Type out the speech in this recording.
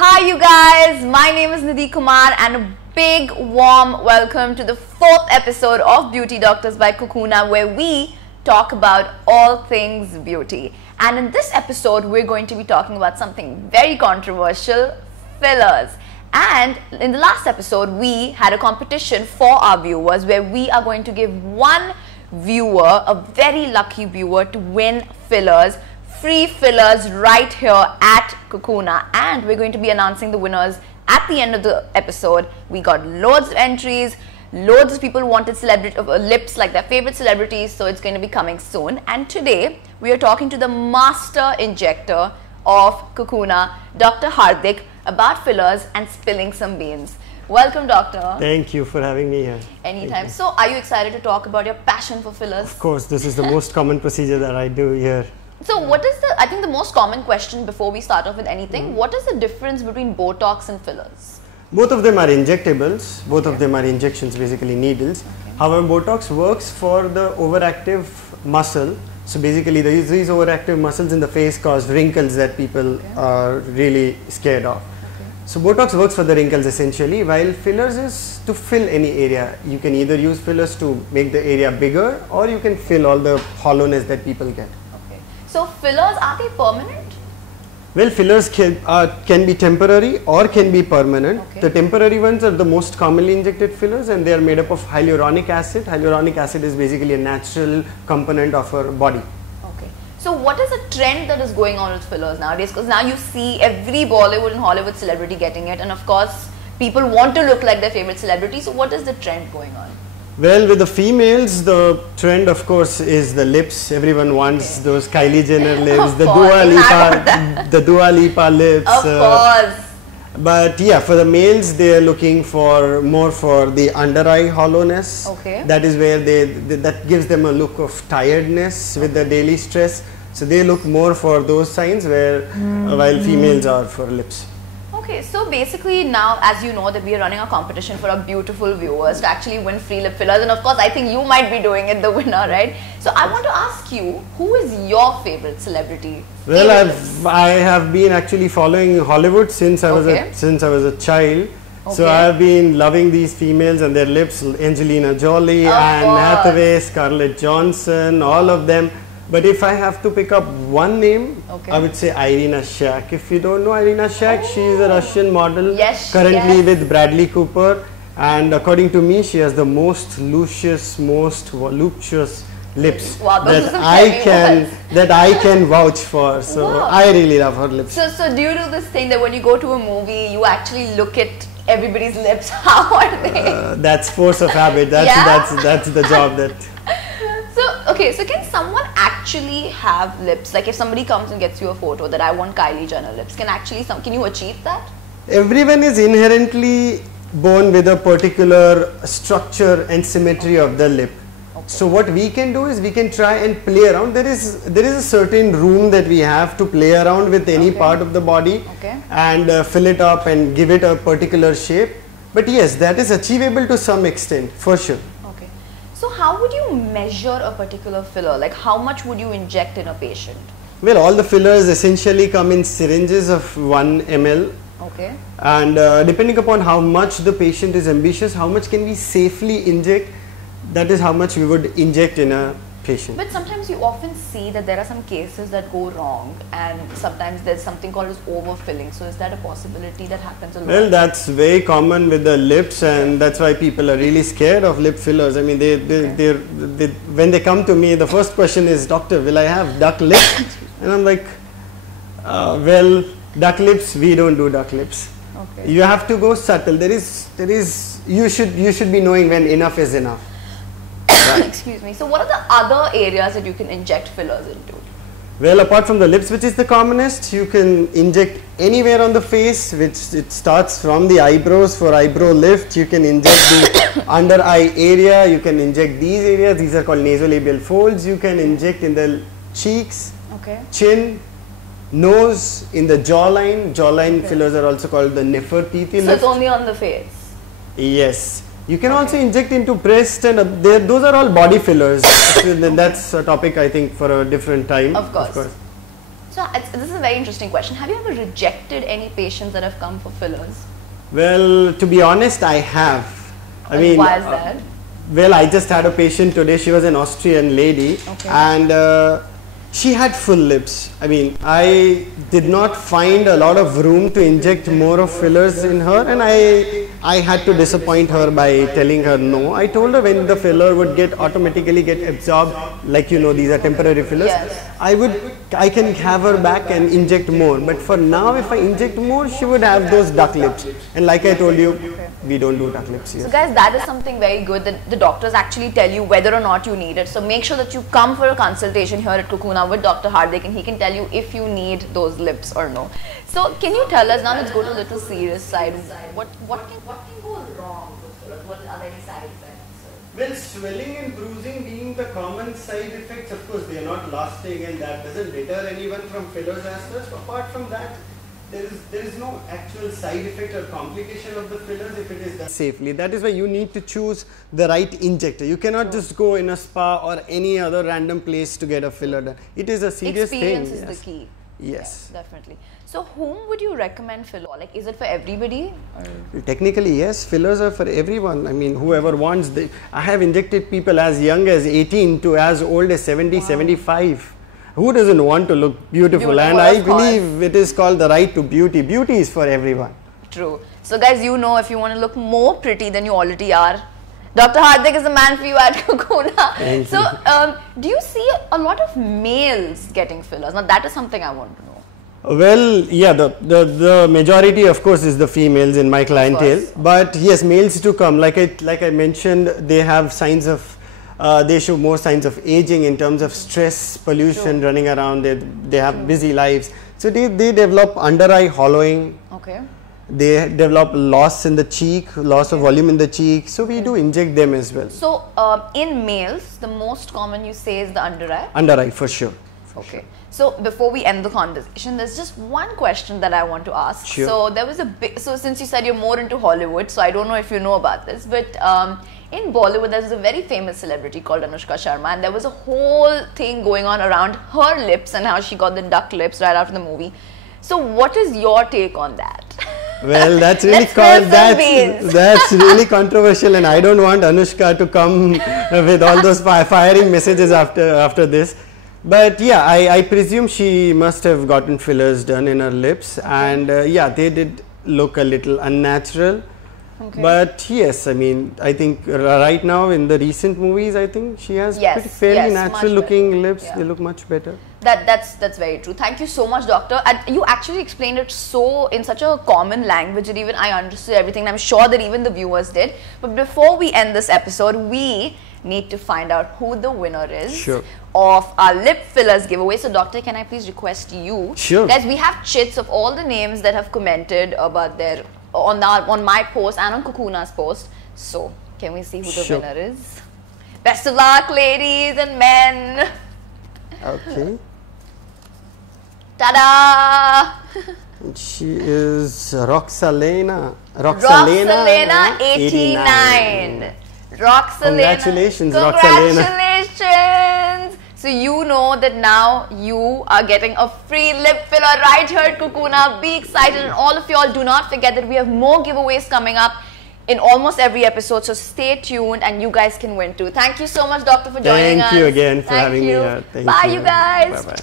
Hi you guys, my name is Nidhi Kumar and a big warm welcome to the 4th episode of Beauty Doctors by Cocoona, where we talk about all things beauty. And in this episode we're going to be talking about something very controversial, fillers. And in the last episode we had a competition for our viewers where we are going to give one viewer, a very lucky viewer, to win fillers. Free fillers right here at Cocoona, and we're going to be announcing the winners at the end of the episode. We got loads of entries, loads of people wanted lips like their favorite celebrities, so it's going to be coming soon. And today we are talking to the master injector of Cocoona, Dr. Hardik, about fillers and spilling some beans. Welcome, doctor. Thank you for having me here. Anytime. So are you excited to talk about your passion for fillers? Of course, this is the most common procedure that I do here. So what is I think the most common question before we start off with anything, what is the difference between Botox and fillers? Both of them are injectables, both of them are injections, basically needles. However, Botox works for the overactive muscle. So basically these overactive muscles in the face cause wrinkles that people are really scared of. So Botox works for the wrinkles essentially, while fillers is to fill any area. You can either use fillers to make the area bigger, or you can fill all the hollowness that people get. So fillers, are they permanent? Well, fillers can be temporary or can be permanent. The temporary ones are the most commonly injected fillers, and they are made up of hyaluronic acid. Hyaluronic acid is basically a natural component of our body. Okay. So what is the trend that is going on with fillers nowadays? Because now you see every Bollywood and Hollywood celebrity getting it, and of course people want to look like their favorite celebrity. So what is the trend going on? Well, with the females, the trend of course is the lips. Everyone wants those Kylie Jenner lips, the Dua Lipa lips. Of course. But yeah, for the males, they are looking for more for the under eye hollowness. That is where that gives them a look of tiredness with the daily stress. So they look more for those signs, where while females are for lips. Okay, so basically now, as you know, that we are running a competition for our beautiful viewers to actually win free lip fillers, and of course I think you might be doing it, the winner, right? So I want to ask you, who is your favorite celebrity? Well, I have been actually following Hollywood since I was a child. So I have been loving these females and their lips, Angelina Jolie, Anne Hathaway, Scarlett Johansson, all of them. But if I have to pick up one name, I would say Irina Shayk. If you don't know Irina Shayk, she is a Russian model currently with Bradley Cooper, and according to me, she has the most luscious, most voluptuous lips that I can vouch for. So I really love her lips. So do you do this thing that when you go to a movie, you actually look at everybody's lips? How are they? That's force of habit. That's the job that. Okay, so can someone actually have lips? Like if somebody comes and gets you a photo that I want Kylie Jenner lips, can you achieve that? Everyone is inherently born with a particular structure and symmetry of the lip. So what we can do is we can try and play around. There is a certain room that we have to play around with any part of the body and fill it up and give it a particular shape. But yes, that is achievable to some extent, for sure. So how would you measure a particular filler? Like how much would you inject in a patient? Well, all the fillers essentially come in syringes of 1 ml. And depending upon how much the patient is ambitious, how much can we safely inject, that is how much we would inject in a patient. But sometimes you often see that there are some cases that go wrong, and sometimes there's something called as overfilling. So is that a possibility that happens a lot? Well, that's very common with the lips, and that's why people are really scared of lip fillers. I mean, when they come to me, the first question is, "Doctor, will I have duck lips?" And I'm like, well, duck lips, we don't do duck lips. You have to go subtle. You should be knowing when enough is enough. Excuse me. So what are the other areas that you can inject fillers into? Well, apart from the lips, which is the commonest, you can inject anywhere on the face, which it starts from the eyebrows for eyebrow lift. You can inject the under eye area. You can inject these areas. These are called nasolabial folds. You can inject in the cheeks, chin, nose, in the jawline. Jawline fillers are also called the Nefertiti lift. So it's only on the face? Yes. You can also inject into breast, and those are all body fillers. That's a topic I think for a different time. Of course. So this is a very interesting question. Have you ever rejected any patients that have come for fillers? Well, to be honest, I have. I mean, why is that? Well, I just had a patient today. She was an Austrian lady, and she had full lips. I mean, I did not find a lot of room to inject more of fillers in her, and I had to disappoint her by telling her no. I told her when the filler would automatically get absorbed, like you know, these are temporary fillers. Yes. I can have her back and inject more. But for now, if I inject more, she would have those duck lips. And like I told you, we don't do duck lips here. So guys, that is something very good that the doctors actually tell you whether or not you need it. So make sure that you come for a consultation here at Cocoona with Dr. Hardik, and he can tell you if you need those lips or no. So can you tell us, now let's go to a little serious side, what can go wrong with fillers? What are any side effects? Well, swelling and bruising being the common side effects, of course they are not lasting, and that doesn't deter anyone from fillers as such. Apart from that, there is no actual side effect or complication of the fillers if it is done safely. That is why you need to choose the right injector. You cannot just go in a spa or any other random place to get a filler done. It is a serious thing. Experience is the key. Yes. Yeah, definitely. So whom would you recommend filler? Like, is it for everybody? Or? Technically, yes. Fillers are for everyone. I mean, whoever wants. I have injected people as young as 18 to as old as 70, 75. Who doesn't want to look beautiful? And I believe it is called the right to beauty. Beauty is for everyone. True. So guys, you know, if you want to look more pretty than you already are, Dr. Hardik is the man for you at Cocoona. So, do you see a lot of males getting fillers? Now, that is something I want to know. Well, yeah, the majority, of course, is the females in my clientele. But yes, males do come. Like I mentioned, they have signs of. They show more signs of aging in terms of stress, pollution, running around. They have busy lives. So they develop under eye hollowing. Okay. They develop loss in the cheek, loss of volume in the cheek. So we do inject them as well. So in males, the most common you say is the under eye? Under eye, for sure. Okay. So before we end the conversation, there's just one question that I want to ask. Sure. So there was so since you said you're more into Hollywood, so I don't know if you know about this, but in Bollywood, there's a very famous celebrity called Anushka Sharma, and there was a whole thing going on around her lips and how she got the duck lips right after the movie. So what is your take on that? Well, that's really that's really controversial, and I don't want Anushka to come with all those firing messages after this. But yeah, I presume she must have gotten fillers done in her lips, and yeah, they did look a little unnatural. Okay. But yes, I mean, I think right now in the recent movies, I think she has fairly natural looking lips. Yeah. They look much better. That's very true. Thank you so much, doctor. And you actually explained it in such a common language that even I understood everything. And I'm sure that even the viewers did. But before we end this episode, we need to find out who the winner is of our lip fillers giveaway. So doctor, can I please request you? Sure. Guys, we have chits of all the names that have commented about their on my post and on Cocoona's post. So can we see who the winner is? Best of luck, ladies and men. Okay. Ta-da! She is Roxalena 89. Roxalena. Congratulations, Roxalena. Congratulations! So you know that now you are getting a free lip filler right here at Cocoona. Be excited, and all of y'all do not forget that we have more giveaways coming up in almost every episode. So stay tuned and you guys can win too. Thank you so much, doctor, for joining us. Thank you again for having me here. Bye, you guys. Bye-bye.